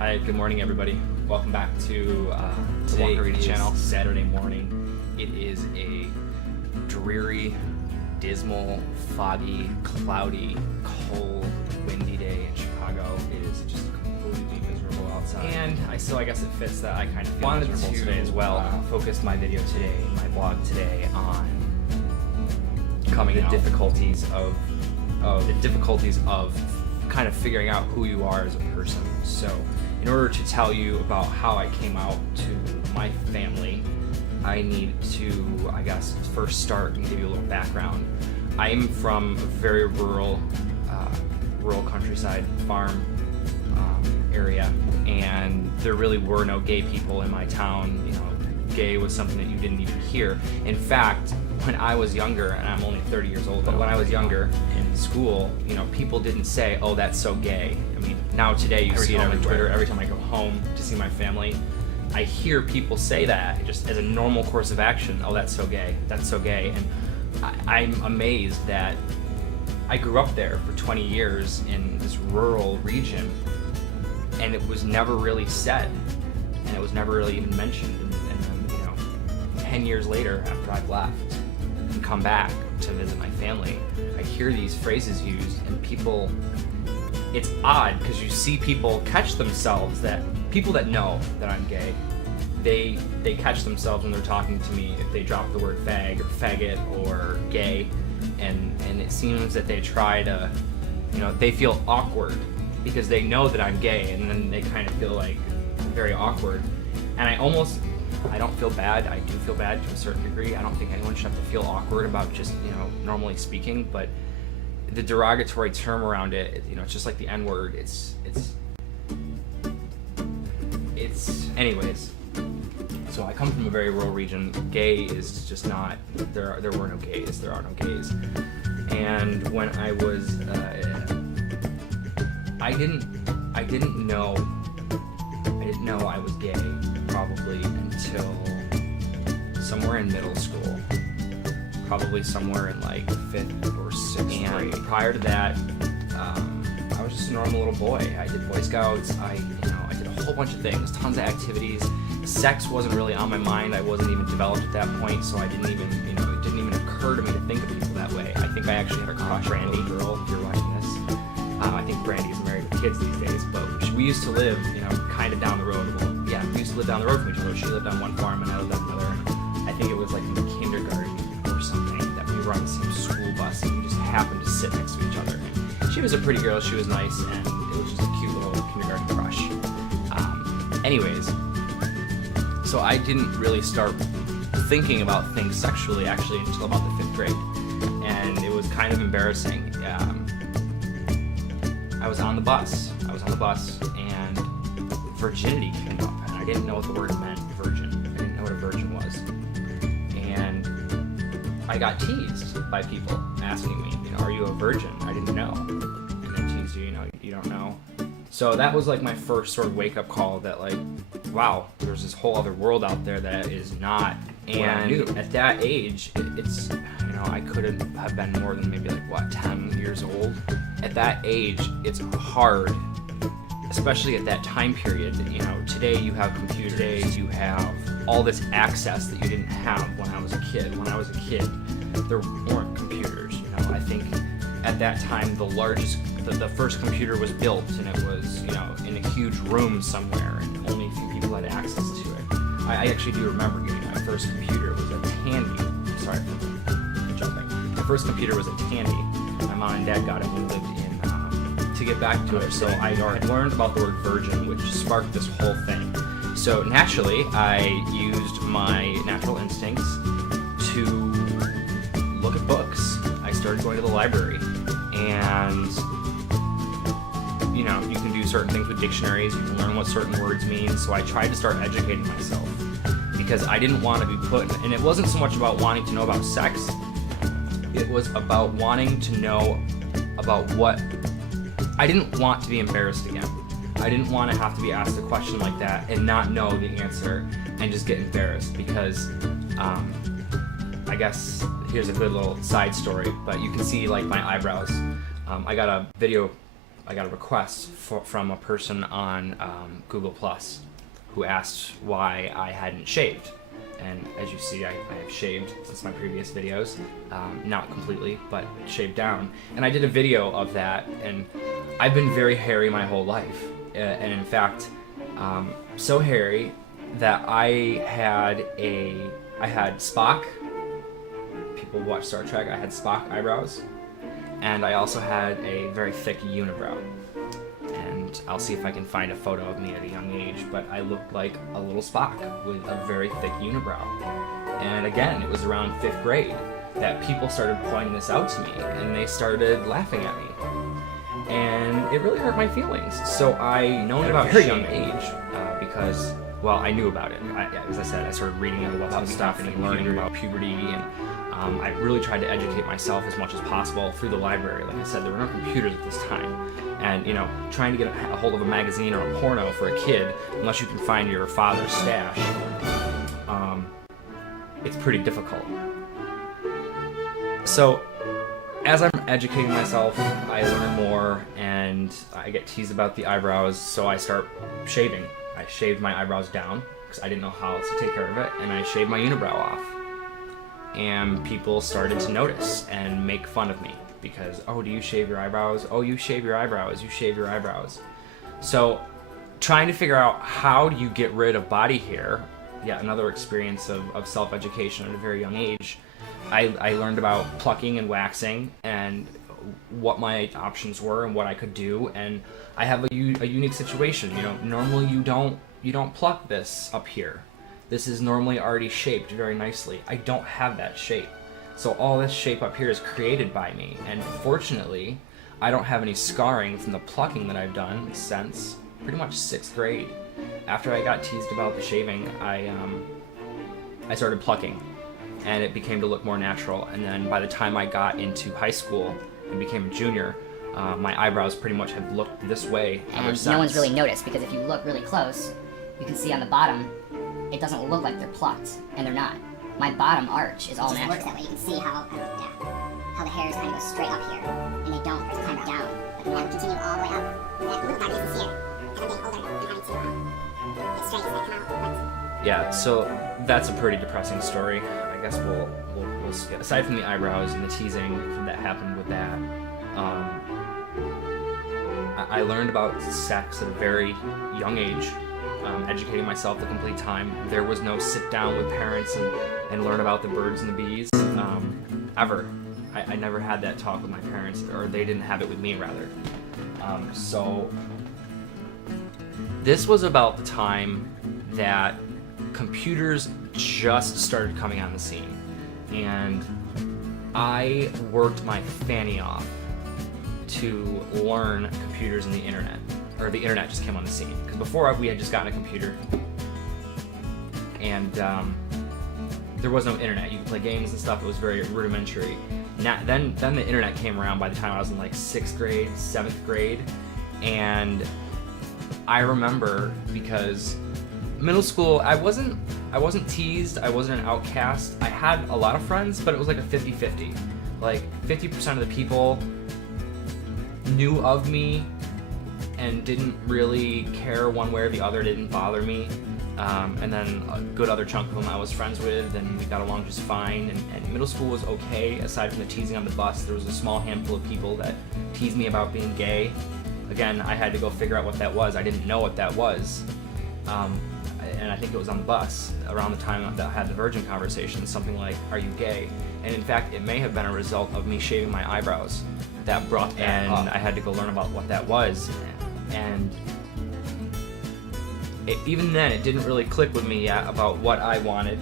Hi, good morning everybody. Welcome back to the Walker Reading Channel. Saturday morning. It is a dreary, dismal, foggy, cloudy, cold, windy day in Chicago. It is just completely miserable outside. And I guess it fits that I kind of feel miserable today as well. Focused my video today, my blog today on the difficulties of kind of figuring out who you are as a person. So in order to tell you about how I came out to my family, I need to, I guess, first start and give you a little background. I'm from a very rural countryside farm area, and there really were no gay people in my town. You know, gay was something that you didn't even hear. In fact, when I was younger, and I'm only 30 years old, but when I was younger in school, you know, people didn't say, "Oh, that's so gay." I mean, now today you see it on Twitter. Every time I go home to see my family, I hear people say that just as a normal course of action. "Oh, that's so gay. That's so gay." And I'm amazed that I grew up there for 20 years in this rural region, and it was never really said, and it was never really even mentioned. And then, you know, 10 years later, after I've left and come back to visit my family, I hear these phrases used, and people, it's odd because you see people catch themselves, that people that know that I'm gay, they catch themselves when they're talking to me if they drop the word fag or faggot or gay, and it seems that they try to, you know, they feel awkward because they know that I'm gay, and then they kind of feel like very awkward. And I don't feel bad. I do feel bad to a certain degree. I don't think anyone should have to feel awkward about just, you know, normally speaking, but the derogatory term around it, you know, it's just like the N-word. It's anyways. So I come from a very rural region. Gay is just not, there were no gays, there are no gays. And when I was, I didn't know I was gay probably until somewhere in middle school, probably somewhere in like 5th or 6th grade. Prior to that, I was just a normal little boy. I did Boy Scouts. I did a whole bunch of things, tons of activities. Sex wasn't really on my mind. I wasn't even developed at that point, so it didn't even occur to me to think of people that way. I think I actually had a crush on Brandy, girl, if you're watching this. I think Brandy's married with kids these days, but we used to live, you know, kind of down the road. Well, yeah, we used to live down the road from each other. She lived on one farm and I lived on another. I think it was like in the kindergarten or something that we were on the same school bus and we just happened to sit next to each other. And she was a pretty girl, she was nice, and it was just a cute little kindergarten crush. Anyways, so I didn't really start thinking about things sexually actually until about the 5th grade. And it was kind of embarrassing. I was on the bus and virginity came up, and I didn't know what the word meant, virgin. I didn't know what a virgin was. And I got teased by people asking me, you know, "Are you a virgin?" I didn't know. And they teased you, you know, you don't know. So that was like my first sort of wake-up call that, like, wow, there's this whole other world out there that is not. And at that age, it's, you know, I couldn't have been more than maybe like, what, 10 years old? At that age, it's hard, especially at that time period. You know, today you have computers, you have all this access that you didn't have when I was a kid. When I was a kid, there weren't computers, you know. I think at that time the first computer was built, and it was, you know, in a huge room somewhere, and only a few people had access to it. I actually do remember getting my first computer. It was a Tandy. Sorry for jumping. My first computer was a Tandy. My mom and dad got it when we lived in, to get back to it. So I had learned about the word virgin, which sparked this whole thing. So naturally, I used my natural instincts to look at books. I started going to the library, and you know, you can do certain things with dictionaries, you can learn what certain words mean, so I tried to start educating myself, because I didn't want to be and it wasn't so much about wanting to know about sex, it was about wanting to know about I didn't want to be embarrassed again. I didn't want to have to be asked a question like that and not know the answer and just get embarrassed, because I guess here's a good little side story, but you can see like my eyebrows. I got a video I got a request from a person on Google Plus who asked why I hadn't shaved. And as you see, I have shaved since my previous videos. Not completely, but shaved down. And I did a video of that, and I've been very hairy my whole life. And in fact, so hairy that I had Spock. People watch Star Trek. I had Spock eyebrows. And I also had a very thick unibrow. And I'll see if I can find a photo of me at a young age, but I looked like a little Spock with a very thick unibrow. And again, it was around 5th grade that people started pointing this out to me, and they started laughing at me. And it really hurt my feelings. So I known at a very young age, because, well, I knew about it. As I said, I started reading about stuff and learning about puberty, and I really tried to educate myself as much as possible through the library. Like I said, there were no computers at this time. And, you know, trying to get a hold of a magazine or a porno for a kid, unless you can find your father's stash, it's pretty difficult. So, as I'm educating myself, I learn more, and I get teased about the eyebrows, so I start shaving. I shaved my eyebrows down, because I didn't know how to take care of it, and I shaved my unibrow off. And people started to notice and make fun of me. Because, oh, do you shave your eyebrows? Oh, you shave your eyebrows. You shave your eyebrows. So, trying to figure out how do you get rid of body hair, yet another experience of self-education at a very young age, I learned about plucking and waxing and what my options were and what I could do. And I have a unique situation. You know, normally you don't pluck this up here. This is normally already shaped very nicely. I don't have that shape. So all this shape up here is created by me, and fortunately, I don't have any scarring from the plucking that I've done since pretty much 6th grade. After I got teased about the shaving, I started plucking, and it became to look more natural. And then by the time I got into high school and became a junior, my eyebrows pretty much have looked this way ever since. And no one's really noticed, because if you look really close, you can see on the bottom, it doesn't look like they're plucked, and they're not. My bottom arch is all natural. It works that way. You can see how the hairs kind of go straight up here, and they don't come down. But they continue all the way up. That little part is here. As I'm getting older, I'm having to get straight so they come out. Yeah, so that's a pretty depressing story. I guess we'll skip. Aside from the eyebrows and the teasing that happened with that, I learned about sex at a very young age. Educating myself the complete time. There was no sit down with parents and learn about the birds and the bees, ever. I never had that talk with my parents, or they didn't have it with me, rather. So this was about the time that computers just started coming on the scene, and I worked my fanny off to learn computers and the internet. Or the internet just came on the scene. Because before we had just gotten a computer, and there was no internet. You could play games and stuff. It was very rudimentary. Then the internet came around by the time I was in like 6th grade, 7th grade, and I remember because middle school I wasn't teased. I wasn't an outcast. I had a lot of friends, but it was like a 50-50. Like 50% of the people knew of me and didn't really care one way or the other, didn't bother me. And then a good other chunk of them I was friends with, and we got along just fine. And middle school was okay, aside from the teasing on the bus. There was a small handful of people that teased me about being gay. Again, I had to go figure out what that was. I didn't know what that was. And I think it was on the bus around the time that I had the virgin conversation, something like, "Are you gay?" And in fact, it may have been a result of me shaving my eyebrows that brought that up. I had to go learn about what that was. And even then, it didn't really click with me yet about what I wanted,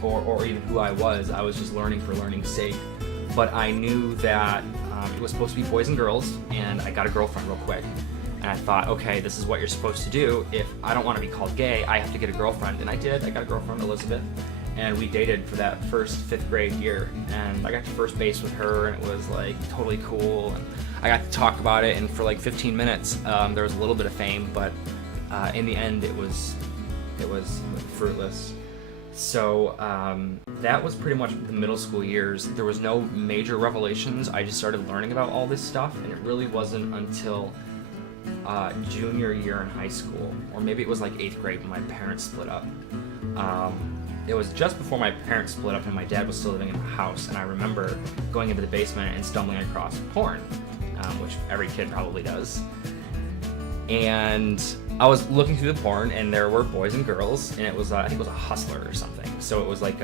or even who I was. I was just learning for learning's sake. But I knew that it was supposed to be boys and girls, and I got a girlfriend real quick. And I thought, okay, this is what you're supposed to do. If I don't want to be called gay, I have to get a girlfriend. And I did. I got a girlfriend, Elizabeth. And we dated for that first 5th grade year. And I got to first base with her, and it was like totally cool. And I got to talk about it, and for like 15 minutes, there was a little bit of fame, but in the end, it was fruitless. So that was pretty much the middle school years. There was no major revelations. I just started learning about all this stuff, and it really wasn't until junior year in high school, or maybe it was like 8th grade when my parents split up. It was just before my parents split up and my dad was still living in the house, and I remember going into the basement and stumbling across porn, which every kid probably does. And I was looking through the porn, and there were boys and girls, and it was I think it was a Hustler or something. So it was like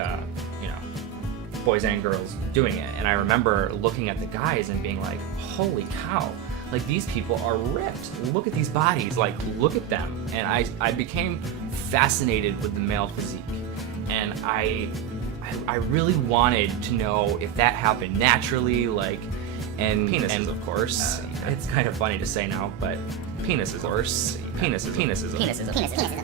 boys and girls doing it. And I remember looking at the guys and being like, holy cow, like these people are ripped. Look at these bodies, like look at them. And I became fascinated with the male physique, and I really wanted to know if that happened naturally, like, and penises, of course. It's kind of funny to say now, but penises, of course. Penises, of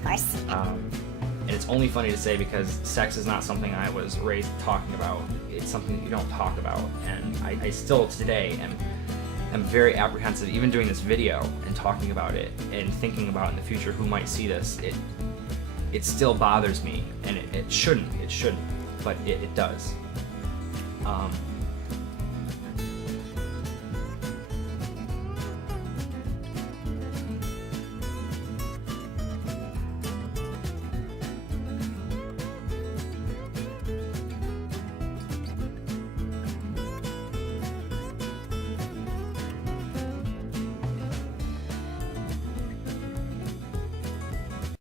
course. And it's only funny to say because sex is not something I was raised talking about. It's something that you don't talk about, and I still today am very apprehensive, even doing this video and talking about it and thinking about in the future who might see this. It still bothers me, and it shouldn't, but it does.